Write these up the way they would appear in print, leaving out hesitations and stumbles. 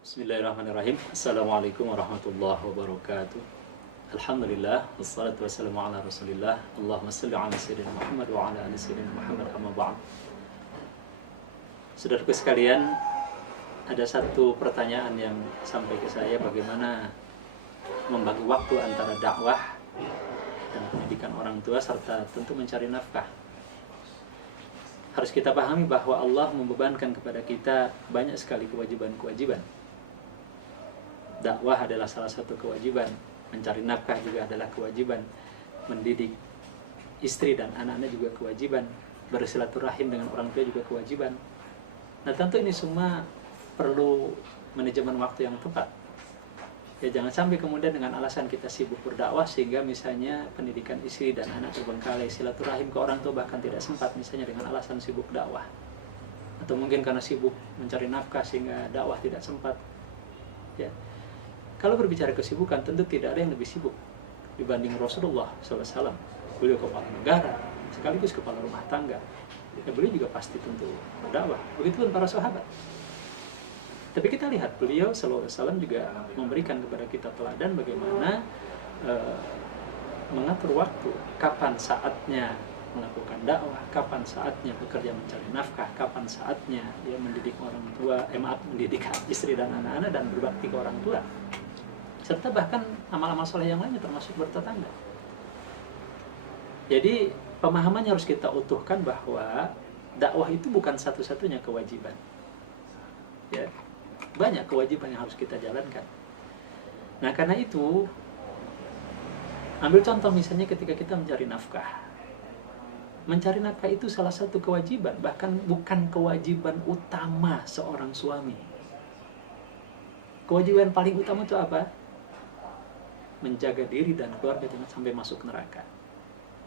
Bismillahirrahmanirrahim. Assalamualaikum warahmatullahi wabarakatuh. Alhamdulillah, wassalatu wassalamu ala rasulillah. Allahumma salli ala sayyidina Muhammad wa ala ali sayyidina Muhammad, amma ba'd. Saudaraku sekalian, ada satu pertanyaan yang sampai ke saya, bagaimana membagi waktu antara dakwah dan pendidikan orang tua serta tentu mencari nafkah. Harus kita pahami bahwa Allah membebankan kepada kita banyak sekali kewajiban-kewajiban. Dakwah adalah salah satu kewajiban, mencari nafkah juga adalah kewajiban, mendidik istri dan anak-anak juga kewajiban, bersilaturahim dengan orang tua juga kewajiban. Nah, tentu ini semua perlu manajemen waktu yang tepat. Ya, jangan sampai kemudian dengan alasan kita sibuk berdakwah sehingga misalnya pendidikan istri dan anak terbengkalai, silaturahim ke orang tua bahkan tidak sempat, misalnya dengan alasan sibuk dakwah. Atau mungkin karena sibuk mencari nafkah sehingga dakwah tidak sempat. Ya. Kalau berbicara kesibukan, tentu tidak ada yang lebih sibuk dibanding Rasulullah SAW. Beliau kepala negara, sekaligus kepala rumah tangga. Ya, beliau juga pasti tentu berdakwah. Begitupun para sahabat. Tapi kita lihat beliau SAW juga memberikan kepada kita teladan bagaimana mengatur waktu, kapan saatnya melakukan dakwah, kapan saatnya bekerja mencari nafkah, kapan saatnya dia mendidik orang tua, mendidik istri dan anak-anak dan berbakti ke orang tua. Serta bahkan amal-amal soleh yang lainnya termasuk bertetangga. Jadi pemahamannya harus kita utuhkan bahwa dakwah itu bukan satu-satunya kewajiban. Ya, banyak kewajiban yang harus kita jalankan. Nah, karena itu ambil contoh misalnya ketika kita mencari nafkah. Mencari nafkah itu salah satu kewajiban, bahkan bukan kewajiban utama seorang suami. Kewajiban paling utama itu apa? Menjaga diri dan keluarga jangan sampai masuk neraka.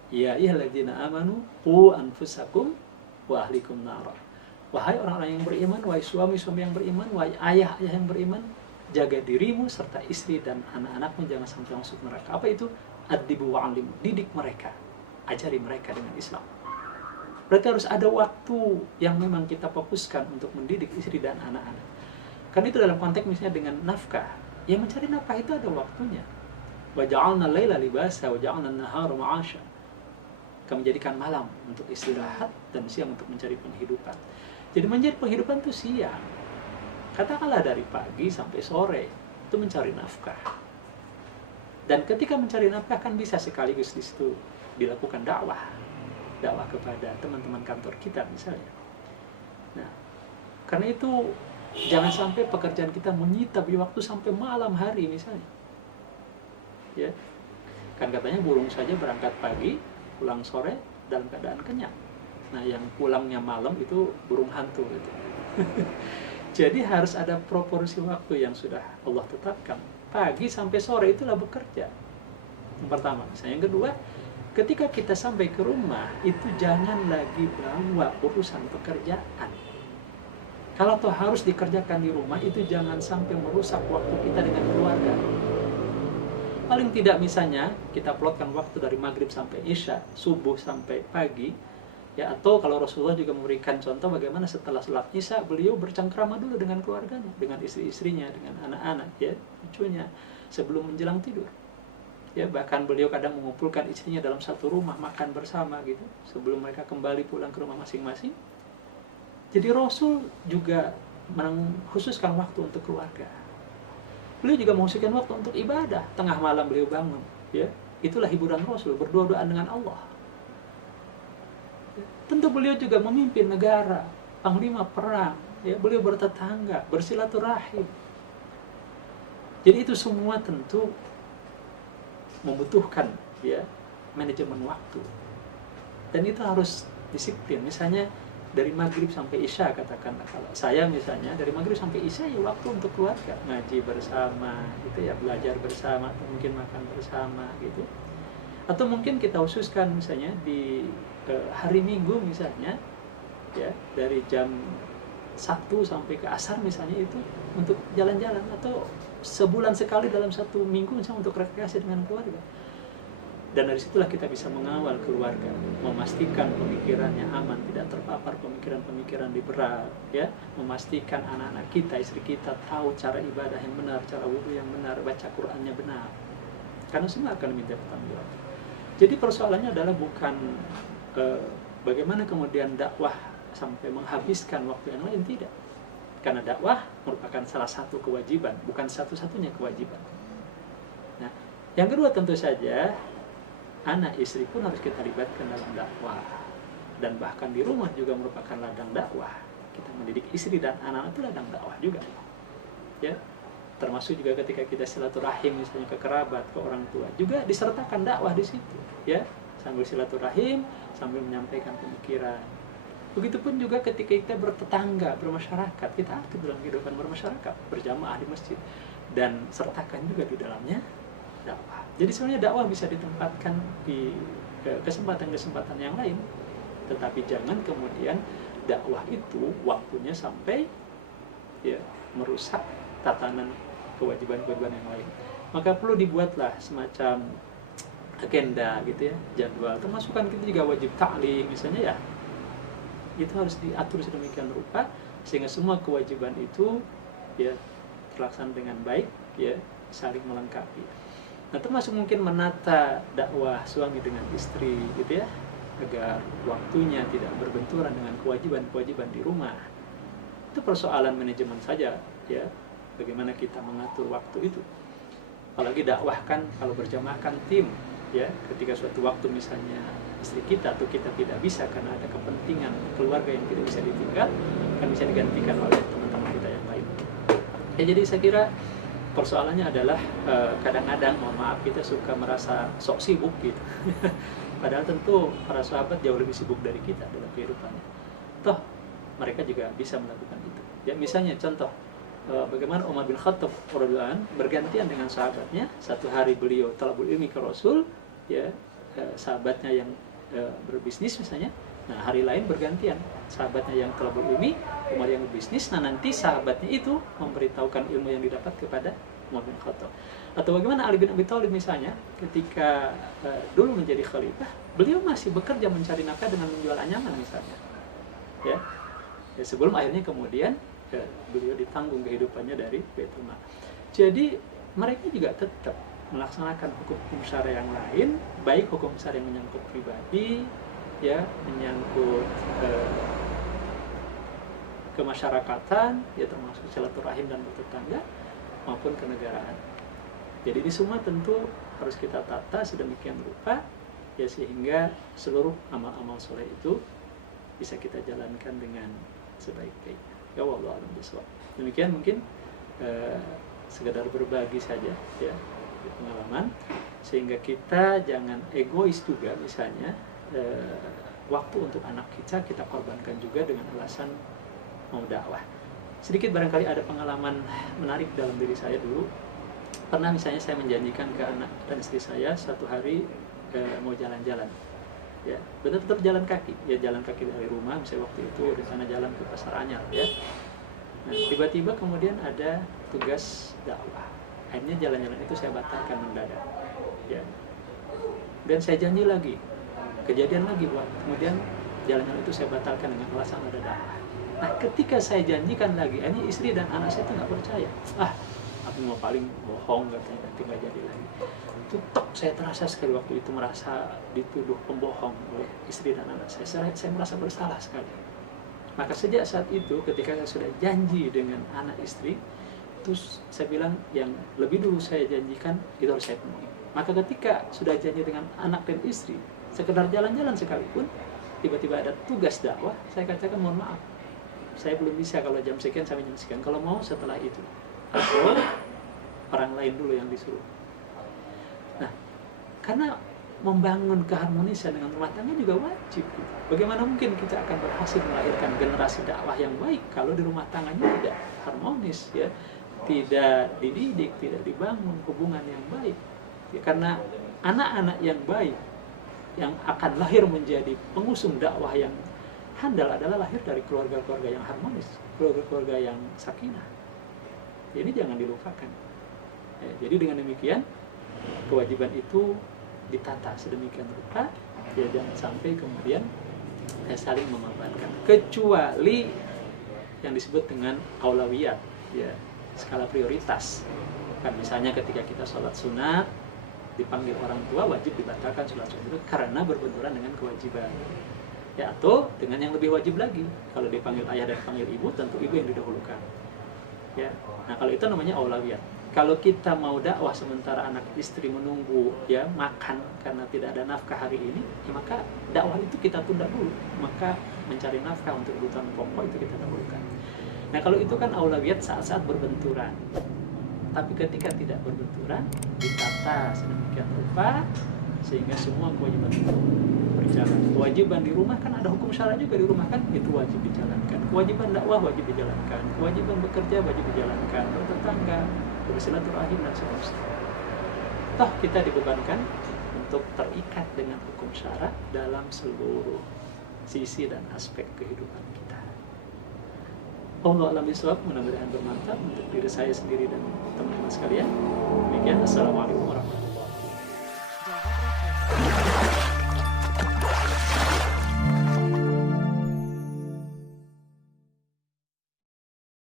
Ya ayyuhalladzina amanu qu anfusakum wa ahlikum nar. Wahai orang-orang yang beriman, wahai suami-suami yang beriman, wahai ayah-ayah yang beriman, jaga dirimu serta istri dan anak-anakmu jangan sampai masuk neraka. Apa itu? Adibu wa'alimu, didik mereka, ajari mereka dengan Islam. Berarti harus ada waktu yang memang kita fokuskan untuk mendidik istri dan anak-anak. Karena itu dalam konteks misalnya dengan nafkah, yang mencari nafkah itu ada waktunya. Wa ja'alna al-laila libasa wa ja'alna an-nahara ma'asha. Kami menjadikan malam untuk istirahat dan siang untuk mencari penghidupan. Jadi mencari penghidupan itu siang. Katakanlah dari pagi sampai sore itu mencari nafkah. Dan ketika mencari nafkah kan bisa sekaligus di situ dilakukan dakwah kepada teman-teman kantor kita misalnya. Nah, karena itu jangan sampai pekerjaan kita menyita waktu sampai malam hari misalnya. Ya, kan katanya burung saja berangkat pagi, pulang sore dalam keadaan kenyang. Nah, yang pulangnya malam itu burung hantu gitu. Jadi harus ada proporsi waktu yang sudah Allah tetapkan. Pagi sampai sore itulah bekerja. Yang pertama. Yang kedua, ketika kita sampai ke rumah, itu jangan lagi bawa urusan pekerjaan. Kalau toh harus dikerjakan di rumah, itu jangan sampai merusak waktu kita dengan keluarga. Paling tidak misalnya kita plotkan waktu dari maghrib sampai isya, subuh sampai pagi, ya, atau kalau Rasulullah juga memberikan contoh bagaimana setelah sholat isya beliau bercengkrama dulu dengan keluarganya, dengan istri-istrinya, dengan anak-anak, ya, cucunya, sebelum menjelang tidur. Ya, bahkan beliau kadang mengumpulkan istrinya dalam satu rumah makan bersama gitu, sebelum mereka kembali pulang ke rumah masing-masing. Jadi Rasul juga mengkhususkan waktu untuk keluarga. Beliau juga mengkhususkan waktu untuk ibadah. Tengah malam beliau bangun, ya. Itulah hiburan Rasul, berdoa-doa dengan Allah. Tentu beliau juga memimpin negara, panglima perang, ya, beliau bertetangga, bersilaturahim. Jadi itu semua tentu membutuhkan, ya, manajemen waktu. Dan itu harus disiplin. Misalnya dari maghrib sampai isya, katakanlah, kalau saya misalnya dari maghrib sampai isya ya waktu untuk keluarga, ngaji bersama gitu ya, belajar bersama, atau mungkin makan bersama gitu. Atau mungkin kita khususkan misalnya di hari Minggu misalnya, ya, dari jam 1 sampai ke asar misalnya itu untuk jalan-jalan, atau sebulan sekali dalam satu minggu misalnya untuk rekreasi dengan keluarga. Dan dari situlah kita bisa mengawal keluarga, memastikan pemikirannya aman, tidak terpapar pemikiran-pemikiran liberal, ya, memastikan anak-anak kita, istri kita tahu cara ibadah yang benar, cara wudhu yang benar, baca Qur'annya benar. Karena semua akan diminta pertanggung jawab. Jadi persoalannya adalah bukan bagaimana kemudian dakwah sampai menghabiskan waktu yang lain, tidak. Karena dakwah merupakan salah satu kewajiban, bukan satu-satunya kewajiban. Nah, yang kedua tentu saja anak istri pun harus kita libatkan dalam dakwah, dan bahkan di rumah juga merupakan ladang dakwah. Kita mendidik istri dan anak itu ladang dakwah juga, ya. Termasuk juga ketika kita silaturahim misalnya ke kerabat, ke orang tua, juga disertakan dakwah di situ, ya, sambil silaturahim, sambil menyampaikan pemikiran. Begitupun juga ketika kita bertetangga, bermasyarakat, kita aktif dalam kehidupan bermasyarakat, berjamaah di masjid, dan sertakan juga di dalamnya dakwah. Jadi sebenarnya dakwah bisa ditempatkan di kesempatan-kesempatan yang lain, tetapi jangan kemudian dakwah itu waktunya sampai ya merusak tatanan kewajiban-kewajiban yang lain. Maka perlu dibuatlah semacam agenda gitu ya, jadwal. Termasuk kan kita juga wajib ta'lim misalnya, ya itu harus diatur sedemikian rupa sehingga semua kewajiban itu ya terlaksana dengan baik, ya, saling melengkapi. Nah, termasuk mungkin menata dakwah suami dengan istri gitu ya, agar waktunya tidak berbenturan dengan kewajiban-kewajiban di rumah. Itu persoalan manajemen saja, ya, bagaimana kita mengatur waktu itu. Apalagi dakwah kan kalau berjamaah kan tim, ya, ketika suatu waktu misalnya istri kita atau kita tidak bisa karena ada kepentingan keluarga yang tidak bisa ditinggal, kan bisa digantikan oleh teman-teman kita yang lain. Ya, jadi saya kira persoalannya adalah kadang-kadang, mohon maaf, kita suka merasa sok sibuk gitu. Padahal tentu para sahabat jauh lebih sibuk dari kita dalam kehidupannya. Toh mereka juga bisa melakukan itu. Ya, misalnya contoh bagaimana Umar bin Khattab radhiyallahu anhu bergantian dengan sahabatnya. Satu hari beliau talabul ilmi ke Rasul, ya, sahabatnya yang berbisnis misalnya. Nah, hari lain bergantian, sahabatnya yang talabul ilmi, Umar yang berbisnis. Nah, nanti sahabatnya itu memberitahukan ilmu yang didapat kepada Umar bin Khattab. Atau bagaimana Ali bin Abi Thalib misalnya, ketika dulu menjadi khalifah, beliau masih bekerja mencari nafkah dengan menjual anyaman misalnya, ya, sebelum akhirnya kemudian beliau ditanggung kehidupannya dari Baitul Mal. Jadi mereka juga tetap melaksanakan hukum syara yang lain, baik hukum syara yang menyangkut pribadi, ya, menyangkut kemasyarakatan, ya, termasuk silaturahim dan bertetangga, maupun kenegaraan. Jadi ini semua tentu harus kita tata sedemikian rupa, ya, sehingga seluruh amal-amal soleh itu bisa kita jalankan dengan sebaik-baiknya. Ya, wallahu a'lam bishawab. Demikian mungkin sekedar berbagi saja, ya, pengalaman, sehingga kita jangan egois juga, misalnya waktu untuk anak kita korbankan juga dengan alasan mau dakwah. Sedikit barangkali ada pengalaman menarik dalam diri saya dulu. Pernah misalnya saya menjanjikan ke anak dan istri saya satu hari mau jalan-jalan, ya, benar-benar jalan kaki, ya, jalan kaki dari rumah, misalnya waktu itu di sana jalan ke Pasar Anyar, ya. Nah, tiba-tiba kemudian ada tugas dakwah. Akhirnya jalan-jalan itu saya batalkan mendadak, ya. Dan saya janji lagi, kejadian lagi, buat kemudian jalan-jalan itu saya batalkan dengan alasan ada dakwah. Nah, ketika saya janjikan lagi, ini istri dan anak saya itu nggak percaya. Aku mau paling bohong katanya, nanti nggak jadi lagi. Tutup, saya terasa sekali waktu itu merasa dituduh pembohong oleh istri dan anak saya. Saya merasa bersalah sekali. Maka sejak saat itu, ketika saya sudah janji dengan anak istri, terus saya bilang yang lebih dulu saya janjikan itu harus saya penuhi. Maka ketika sudah janji dengan anak dan istri, sekedar jalan-jalan sekalipun, tiba-tiba ada tugas dakwah, saya katakan mohon maaf, saya belum bisa, kalau jam sekian sampai jam sekian, kalau mau setelah itu, atau orang lain dulu yang disuruh. Nah, karena membangun keharmonisan dengan rumah tangga juga wajib. Bagaimana mungkin kita akan berhasil melahirkan generasi dakwah yang baik kalau di rumah tangganya tidak harmonis, ya, tidak dididik, tidak dibangun hubungan yang baik. Ya, karena anak-anak yang baik yang akan lahir menjadi pengusung dakwah yang handal adalah lahir dari keluarga-keluarga yang harmonis, keluarga-keluarga yang sakinah. Ini jangan dilupakan. Ya, jadi dengan demikian kewajiban itu ditata sedemikian rupa, ya jangan sampai kemudian saling memaafkan, kecuali yang disebut dengan aulawiyat, ya, skala prioritas. Kan misalnya ketika kita sholat sunat dipanggil orang tua, wajib dibatalkan sholat sunat itu karena berbenturan dengan kewajiban. Ya, atau dengan yang lebih wajib lagi, kalau dipanggil ayah dan panggil ibu, tentu ibu yang didahulukan. Ya, nah kalau itu namanya aulawiyat. Kalau kita mau dakwah sementara anak istri menunggu ya makan karena tidak ada nafkah hari ini, ya maka dakwah itu kita tunda dulu. Maka mencari nafkah untuk kebutuhan pokok itu kita dahulukan. Nah kalau itu kan aulawiyat saat-saat berbenturan. Tapi ketika tidak berbenturan, ditata sedemikian rupa sehingga semua kewajiban itu berjalan. Kewajiban di rumah kan ada hukum syara juga di rumah kan, itu wajib dijalankan. Kewajiban dakwah wajib dijalankan. Kewajiban bekerja wajib dijalankan. Bertetangga, bersilaturahim dan seterusnya. Toh kita dibebankan untuk terikat dengan hukum syara dalam seluruh sisi dan aspek kehidupan kita. Allah alam bisawab, mudah-mudahan bermanfaat untuk diri saya sendiri dan teman-teman sekalian. Demikian, assalamualaikum.